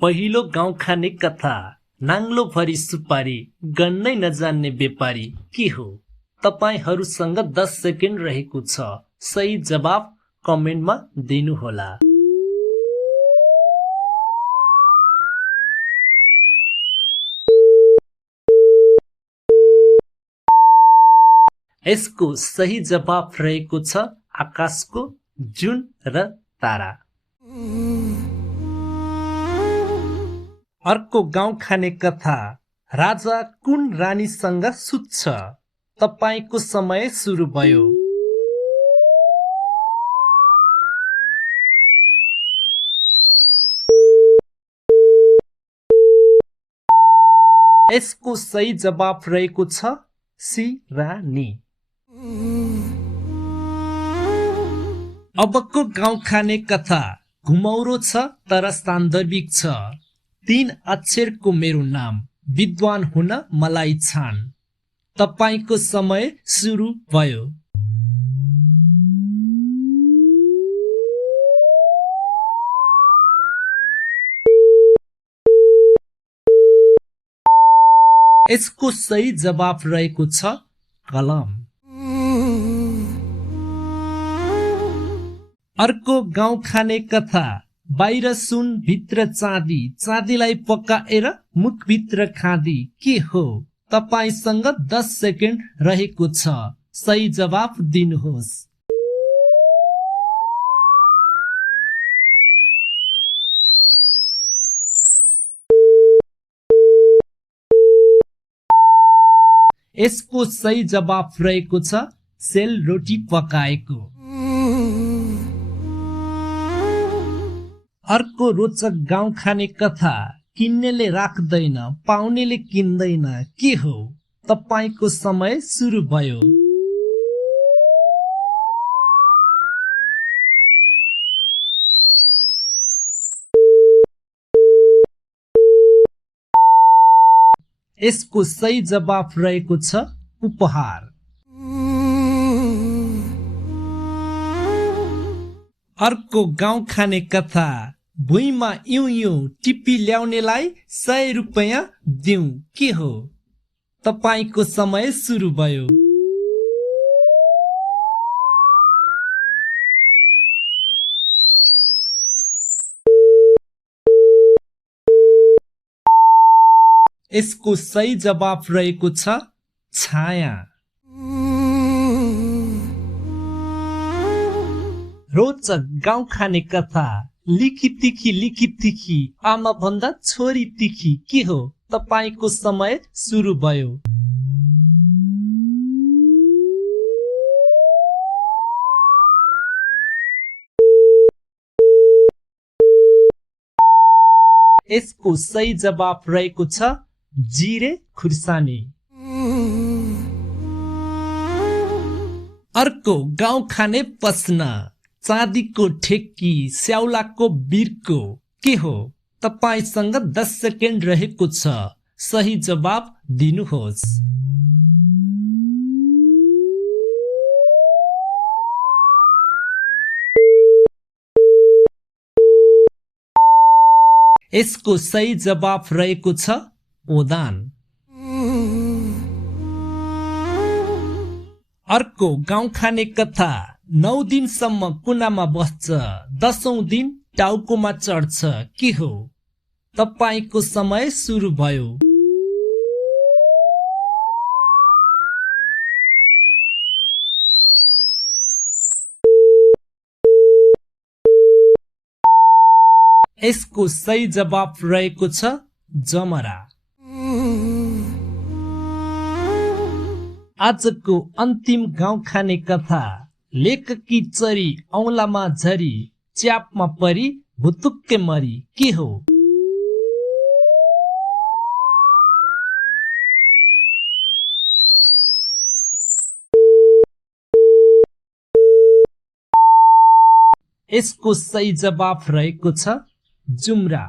पहिलो गाउँ खाने कथा। नाङ्लो भरी सुपारी गन्नै नजान्ने व्यापारी के हो? तपाईहरूसँग 10 सेकेन्ड रहेको छ। सही जवाफ कमेन्टमा दिनुहोला। यसको सही जवाफ रहेको छ आकाशको जुन र तारा। अर्को गाउँ खाने कथा। राजा कुन रानीसँग सुत्छ? तपाईको समय सुरु भयो। यसको सही जवाफ रहेको छ सिरानी। अबको गाउँ खाने कथा। घुमौरो छ तर सान्दर्भिक छ। 3 अक्षरको मेरो नाम, विद्वान हुन मलाई छान। तपाईको समय सुरु भयो। यसको सही जवाफ रहेको छ कलम। अर्को गाउँ खाने कथा। बाहिर सुन भित्र चाँदी, चाँदीलाई पकाएर मुखभित्र खाँदी के हो? तपाईसँग 10 सेकेन्ड रहेको छ। सही जवाफ दिनुहोस्। यसको सही जवाफ रहेको छ सेलरोटी पकाएको। अर्को रोचक गाउँ खाने कथा। किन्नेले राख्दैन, पाउनेले किन्दैन के हो? तपाईको समय सुरु भयो। यसको सही जवाफ रहेको छ उपहार। अर्को गाउँ खाने कथा। भुइँमा इउ टिपी ल्याउनेलाई 100 रुपैयाँ दिउँ के हो? तपाईको समय सुरु भयो। यसको सही जवाफ रहेको छ छाया। रोचक गाउँ खाने कथा। लिखी तिखी आमा भन्दा छोरी तिखी के हो? तपाईको समय सुरु भयो। यसको सही जवाफ रहेको छ जिरे खुर्सानी। अर्को गाउँ खाने प्रश्न। चाँदीको ठेक्की, स्याउलाको बिर्को के हो? तपाईसँग 10 सेकेन्ड रहेको छ। सही जवाफ दिनुहोस्। यसको सही जवाफ रहेको छ ओदान। अर्को गाउँ खाने कथा। 9 दिनसम्म कुनामा बस्छ, 10औं दिन टाउकोमा चढ्छ के हो? तपाईको समय सुरु भयो। यसको सही जवाफ रहेको छ जमरा। आजको अन्तिम गाउँ खाने कथा। लेखकी चरी औलामा झरी, च्यापमा परी भुतुक्के मरी के हो? यसको सही जवाफ रहेको छ जुम्रा।